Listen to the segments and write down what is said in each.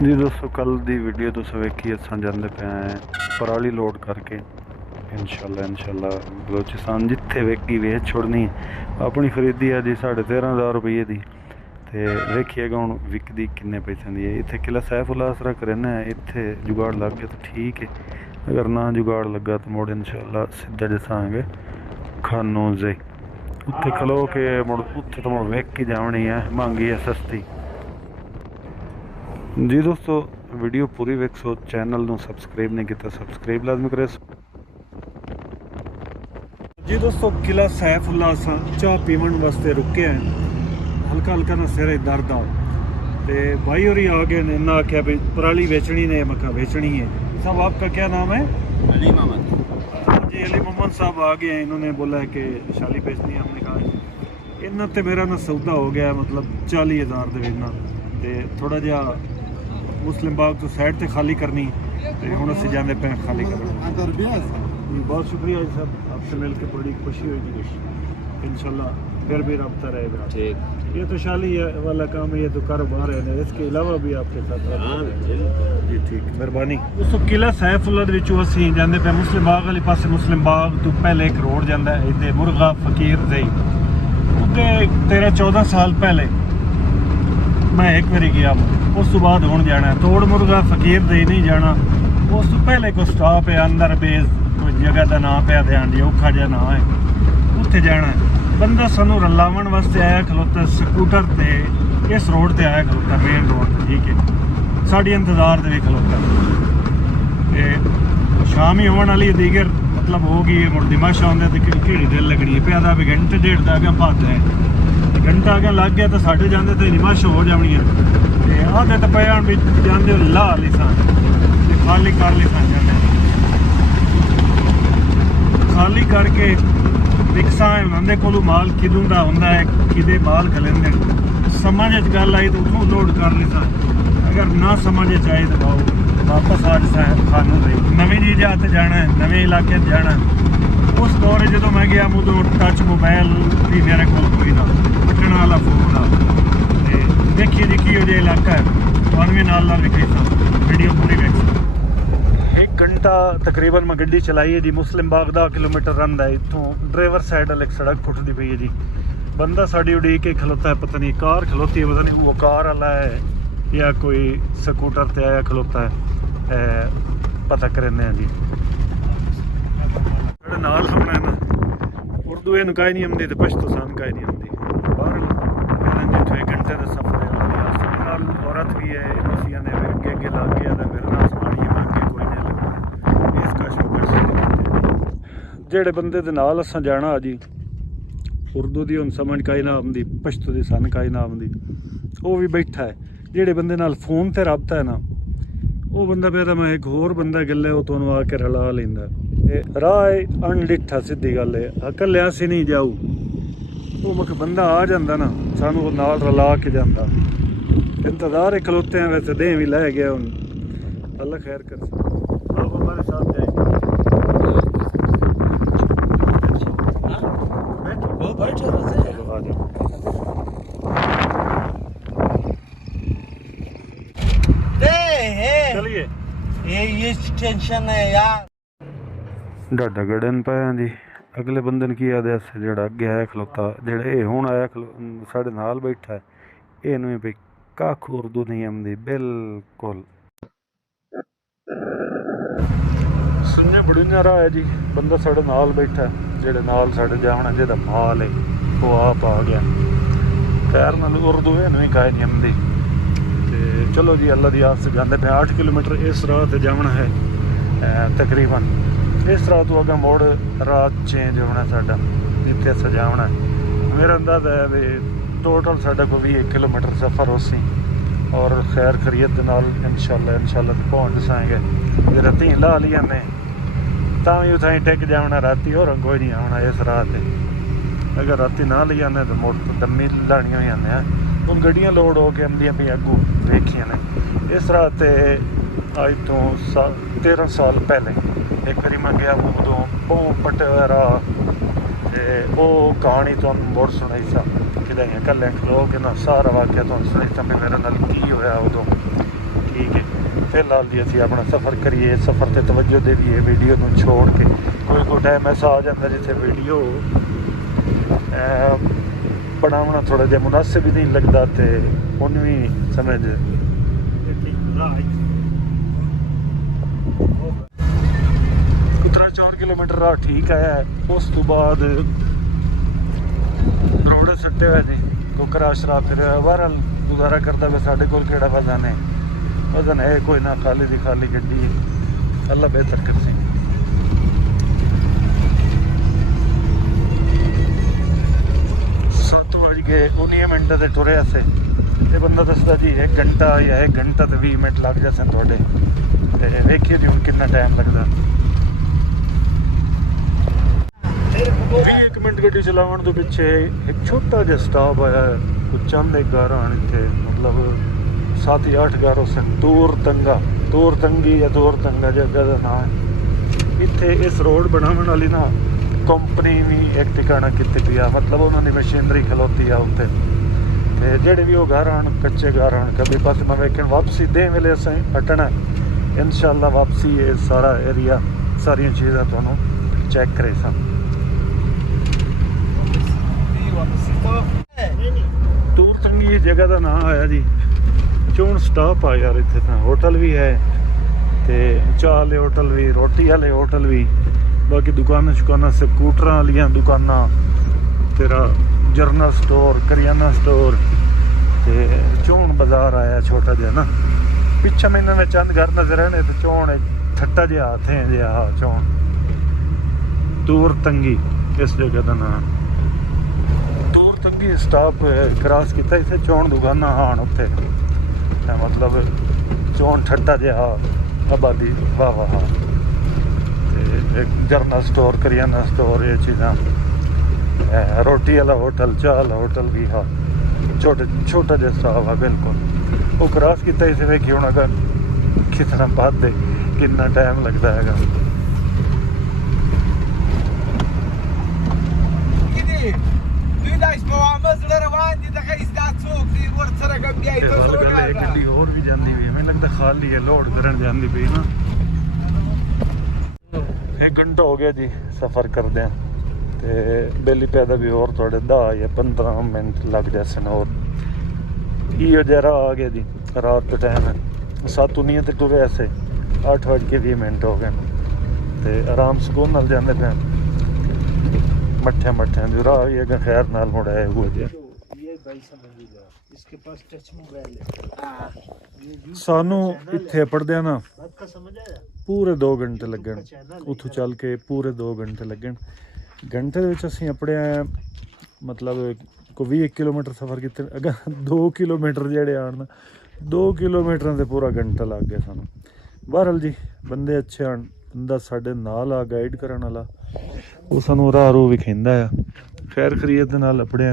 जी दोस्तों, कल दी वीडियो तुस वेखी असां जांदे पे आए पराली लोड करके इंशाल्लाह बलोचिस्तान जिथे वेखी वेच छोड़नी अपनी खरीदी है जी 13,500 रुपये की। तो वेखिएगा हूँ विकदी किन्ने पैसों की है। इत्थे किला सैफुल्ला आसरा करना है, इत्थे जुगाड़ लग गया तो ठीक है, अगर ना जुगाड़ लगा तो मुड़ इंशाल्लाह सीधा जसांगे खानों से उत्थे खलो के मुड़ उत्थे तो मुड़ वेख के जावनी है, महंगी है सस्ती। जी दोस्तों, वीडियो पूरी वेखो, चैनल ਨੂੰ सब्सक्राइब नहीं किया सब्सक्राइब लाजमी करे। जी दोस्तों, किला सैफुल्ला असां चाह पीवन वास्ते रुके हैं, हल्का हल्का ना सिर दर्द आ ते भाई होरी आ गए ने, इन्हें आख्या भाई पराली बेचनी ने, मक्का बेचनी है। साहब आपका क्या नाम है? अली मोहम्मद। जी अली मोहम्मद साहब आ गए हैं, इन्होंने बोला है कि शाली बेचनी है। हमने कहा इन्ना तो मेरा ना सौदा हो गया, मतलब 40,000 दे विच ना, ते थोड़ा जिहा मुस्लिम बाग तो साइड से खाली करनी तो हम असं जाने पे खाली करना। बहुत शुक्रिया जी साहब, आपसे मिल के बड़ी खुशी हुई जी। इंशाल्लाह फिर भी रब्ता रहेगा। ठीक, ये तो शाली वाला काम है, ये तो कारोबार है, इसके अलावा भी आपके साथ जी। ठीक, मेहरबानी। दोस्तों, किला सैफुल्ला दे विचों असीं जांदे पे मुस्लिम बाग वाली पासे। मुस्लिम बाग तो पहले एक रोड जाता है इधर मुर्गा फकीर दे, उत्ते 13-14 साल पहले मैं एक बारी गया, उस तो बाद हुण जाना तोड़ मुर्गा फकीर दे नहीं जाना। उस तो पहले को स्टॉप है अंदर बेस, कोई जगह का नाम पे ध्यान दिया, औखा जिहा नाम है, उत्थे जाना है। बंदा सानू रलावन वास्ते आया खलोता स्कूटर ते, इस रोड ते आया खलोता, मेन रोड। ठीक है, साड़ी इंतजार दे खलोता। शाम ही होने वाली दीगर मतलब होगी, मुड़ दिमाशा आंदे तो केड़ी दिल लगनी है, प्यादा भी घंटे डेढ़ का अगर भात है, घंटा अगर लग गया तो साढ़े जाते तो निमाशा हो जानी है। आधे तो पे भी जाते ला ली सन, खाली कर ली सन, जाने खाली करके रिक्शा उन्होंने को माल किदों का होंगे, कि माल खलेंदे, समझ गल आई तो उतों लोड कर ली सन। अगर ना समझ आए तो आओ वापस आ जाए खानों से नवी चीज़ तो जाना है, नवे इलाके जाना है। उस दौर जो मैं गया उदों टच मोबाइल भी मेरे को कोई ना, बटन वाला फोन आ। देखिए जी की जो इलाका है, तुम भी नाल विखे वीडियो पूरी वेख। 1 घंटा तकरीबन मैं गड्डी चलाई है जी। मुस्लिम बाग 10 किलोमीटर रन है इतों, ड्राइवर साइड वाले एक सड़क फुटती पई है जी। बंदा साड़ी उड़ीक के खलोता है, पता नहीं कार खलोती है, पता नहीं वो कार वाला है या कोई स्कूटर ते आया खलोता है, पता करने जी। नाल हमने ना उर्दू इन काई नहीं आती तो पश्तो सान काई नहीं आती। बाहर 1 घंटे का सफर है, औरत भी है, मसीहा ने अगे अगे ला गया तो मेरे नाल समानी है, अगे कोई नहीं लगना। इसका शौक जेड़े बंदे दे नाल असां जाना जी, उर्दू दी हुण समझ काई ना आंदी, पश्तो दी सन काई ना आंदी, वो भी बैठा है। जेड़े बंदे नाल फोन ते रबता है ना, वो बंदा पे मैं एक होर बंदा गल है, वो तुहानूं आके रला लैंदा। राह अनडिठा सीधी गल है, अकल असीं नहीं जाऊ, वो मक बंदा आ जाता ना, सानू नाल रला के जाता। इंतजार ही खलोते हैं, वैसे दे भी लै गया हूँ, अल्लाह खैर कर। आप हमारे साथ जाए, चलिए। ये टेंशन है यार, डाडा गड़न पाया जी। अगले बंदे ने की आदे जेड़ा अगे आया खलोता, जेड़ा ये हुण आया साढ़े नाल बैठा है, इनू भी कख उर्दू नहीं आती बिल्कुल। सुन्ने बड़ूंजा राह है जी, बंदा साढ़े नाल बैठा है, जेड़े नाल साढ़े जाना जेदा माल है वो आप आ गया। खैर नाल उर्दू इनू ही काई नहीं आती। तो चलो जी, अल्लाह दी आस से जाते पे 8 किलोमीटर इस राह से जाना है तकरीबन। इस राह तो अगर मोड़ रात चेंज होना साडा, जिथे अस जाना है। मेरा अंदाजा है भी टोटल साडा को 20 किलोमीटर सफ़र उसी, और खैर खरीत के नाल इंशाल्लाह पहुँच दसाएंगे। जे राती ला ली आने भी उत टिक जाना, राती और कोई नहीं आना इस राह से। अगर राती ना ली आने तो मुड़ तो दमी लानियां ही आने। हुण गड्डियां लोड हो के आंदियां भी अगों वेखियां ने। इस राह से अज तो 13 साल पहले एक बारी मैं गया, उदों बहुत पटे हुआ राह, वो कहानी तुहानूं मुड़ सुनाई सा कि कल्ले खलो के ना सारा वाक्य तुहानूं सुनाई सा, मेरे नाल की होया उदों। ठीक है। ਫਿਲਹਾਲ ਜੀ ਅਸੀਂ ਆਪਣਾ ਸਫ਼ਰ ਕਰੀਏ, ਸਫ਼ਰ ਤੇ ਤਵੱਜੋ ਦੇਈਏ, ਵੀਡੀਓ ਨੂੰ ਛੋੜ ਕੇ। ਕੋਈ ਟਾਈਮ ਐਸਾ ਆ ਜਾਂਦਾ ਜਿੱਥੇ ਵੀਡੀਓ ਬਣਾਉਣਾ ਥੋੜਾ ਜਿਹਾ ਮੁਨਾਸਿਬ ਹੀ ਨਹੀਂ ਲੱਗਦਾ, ਤੇ ਉਹਨੂੰ ਵੀ ਸਮਝ 4 ਕਿਲੋਮੀਟਰ ਰਾਹ ਠੀਕ ਹੈ। ਉਸ ਤੋਂ ਬਾਅਦ ਰੋਡ ਸੁੱਟੇ ਹੋਏ ਨੇ, ਕੁੱਕਰ ਆਸ਼ਰਾ, ਫਿਰ ਬਹਰਹਾਲ ਗੁਜ਼ਾਰਾ ਕਰਦਾ ਵੀ ਸਾਡੇ ਕੋਲ ਕਿਹੜਾ ਵਜ਼ਨ ਹੈ, ਵਜ਼ਨ ਹੈ ਕੋਈ ਨਾ, ਖਾਲੀ ਦੀ ਖਾਲੀ ਗੱਡੀ ਹੈ। ਅੱਲਾ ਬਿਹਤਰ ਕਰਸੇ। 7:19 ਤੇ ਟੁਰਿਆ ਸੇ, ਇਹ ਬੰਦਾ ਦੱਸਦਾ ਜੀ 1 ਘੰਟਾ ਜਾਂ 1 ਘੰਟਾ ਤੇ 20 ਮਿੰਟ ਲੱਗ ਜਾਂਦੇ ਤੁਹਾਡੇ, ਤੇ ਵੇਖੀਏ ਜੀ ਹੁਣ ਕਿੰਨਾ ਟਾਈਮ ਲੱਗਦਾ। 1 ਮਿੰਟ ਗੱਡੀ ਚਲਾਉਣ ਤੋਂ ਪਿੱਛੇ ਇੱਕ ਛੋਟਾ ਜਿਹਾ ਸਟਾਪ ਆਇਆ ਹੈ, ਕੁਝ ਚੰਦ ਇੱਕ ਘਰ ਆਣ ਇੱਥੇ, ਮਤਲਬ 7 ਜਾਂ 8 ਘਰ ਹੋ ਸਕਣ। ਤੂਰ ਤੰਗੀ ਜਾਂ ਤੂਰ ਤੰਗਾ ਜਗ੍ਹਾ ਦਾ ਨਾਂ ਹੈ। ਇੱਥੇ ਇਸ ਰੋਡ ਬਣਾਉਣ ਵਾਲੀ ਨਾ ਕੰਪਨੀ ਵੀ ਇੱਕ ਟਿਕਾਣਾ ਕੀਤੀ ਪਈ ਆ, ਮਤਲਬ ਉਹਨਾਂ ਦੀ ਮਸ਼ੀਨਰੀ ਖਲੋਤੀ ਆ ਉੱਥੇ, ਤੇ ਜਿਹੜੇ ਵੀ ਉਹ ਘਰ ਆਣ, ਕੱਚੇ ਘਰ ਆਣ, ਕਦੇ ਪਾਸੇ ਮੈਂ ਵੇਖਣ ਵਾਪਸੀ ਦੇ ਵੇਲੇ ਅਸੀਂ ਹਟਣਾ ਇਨਸ਼ਾਅੱਲਾ। ਵਾਪਸੀ ਇਹ ਸਾਰਾ ਏਰੀਆ, ਸਾਰੀਆਂ ਚੀਜ਼ਾਂ ਤੁਹਾਨੂੰ ਚੈੱਕ ਕਰੇ ਸਨ। ਤੂਰ ਤੰਗੀ ਜਗ੍ਹਾ ਦਾ ਨਾਂ ਆਇਆ ਜੀ, ਚੋਣ ਸਟਾਪ ਆ ਯਾਰ। ਇੱਥੇ ਤਾਂ ਹੋਟਲ ਵੀ ਹੈ, ਤੇ ਚਾਹ ਵਾਲੇ ਹੋਟਲ ਵੀ, ਰੋਟੀ ਵਾਲੇ ਹੋਟਲ ਵੀ, ਬਾਕੀ ਦੁਕਾਨਾਂ ਸ਼ੁਕਾਨਾਂ, ਸਕੂਟਰਾਂ ਵਾਲੀਆਂ ਦੁਕਾਨਾਂ, ਤੇਰਾ ਜਰਨਲ ਸਟੋਰ, ਕਰਿਆਨਾ ਸਟੋਰ, ਤੇ ਚੋਣ ਬਾਜ਼ਾਰ ਆਇਆ ਛੋਟਾ ਜਿਹਾ ਨਾ। ਪਿੱਛੇ ਮੈਨੂੰ में चंद घर नजर आने, तो चोण ठट्टा जिहा थे जिहा चोण तूर तंगी इस जगह का नाम। तूर तंगी स्टॉप क्रॉस किया, इतने चोण दुकाना आन उत्थे, मतलब चोण ठट्टा जिहा आबादी वाह वाह। एक जरनल स्टोर, करियाना स्टोर, ये चीज़ा, रोटी वाला होटल, चाह वाला होटल भी हाँ, छोटा जिहा स्टॉप है बिल्कुल। वो क्रॉस किया इसे वेखी होना का कितना बाद कितना टाइम लगता है। गड्डी होर भी जाती पई, मैं लगता खाली है, लोड करन जाती पई ना। 1 घंटा हो गया जी सफ़र करदे, ते बेली पैदा भी होर थोड़े 10 या 15 मिनट लग जासन। और इो जरा आ गया जी, रात का टाइम है, 7:19 ते टुरे ऐसे 8:20 हो गए, ते आराम सुकून नाल जांदे पे मट्ठे जो राह भी है खैर नाल मुड़ाया हुआ जी। इसके पास टच मोबाइल है। सानू इत्थे पढ़दे ना पूरे 2 घंटे लगन, उथों चल के पूरे 2 घंटे लगन। घंटे दे विच असीं अपने मतलब को 20 किलोमीटर सफ़र किते। अगर 2 किलोमीटर जेहड़े आन, 2 किलोमीटर से पूरा घंटा लग गया सानू। बहरहाल जी बंदे अच्छे आन, बंदा साडे नाल आ गाइड करन वाला, वो सानू राह रूह विखांदा है, खैर खरीयत दे नाल अपने।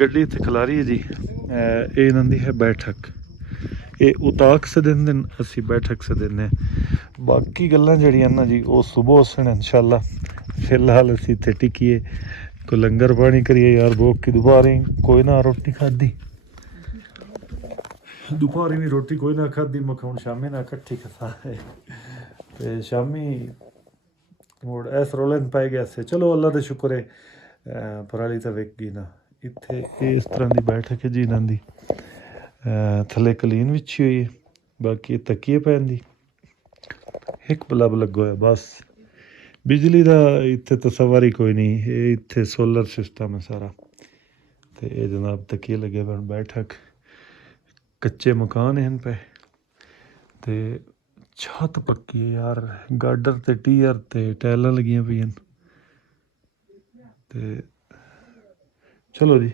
गड्डी इत्थे खलारी है जी, ये इन्हां दी है बैठक, ये उताक से देंदे, असीं बैठक से देंदे। बाकी गल्लां जेहड़ियां ना जी वो सुबह होसन इंशाअल्लाह। फिलहाल असीं इत्थे टिकीए, कोई लंगर पानी करिए यार। भुख की दोपहरी कोई ना रोटी खाधी, दोपहरी भी रोटी कोई ना खाधी, मैं हुण शामी ना इकट्ठी खा ते शामी मुड़ इस रोले पाई गया से। चलो अल्लाह का शुक्र है, पराली तो विक गई ना। इत्थे इस तरह की बैठक है जी इन्हां दी, थले कलीन विछी हुई है, बाकी तकिए पैन दी, एक बल्ब लगा होया बस। बिजली का इत्थे तसव्वुर ही कोई नहीं, ये इत्थे सोलर सिस्टम है सारा। तो ये जनाब तकिए लगे पे, बैठक, कच्चे मकान हैं पे, ते छत पक्की है यार, गाडर ते टीयर ते टाइलां लगियां पईयां। ते चलो जी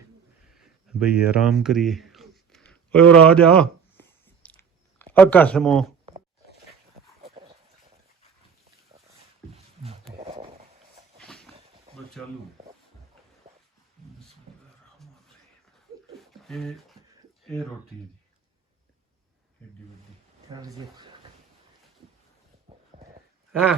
भई आराम करिए। और आ जा कसमो चालू। ये रोटी है जी एडी वड्डी। हाँ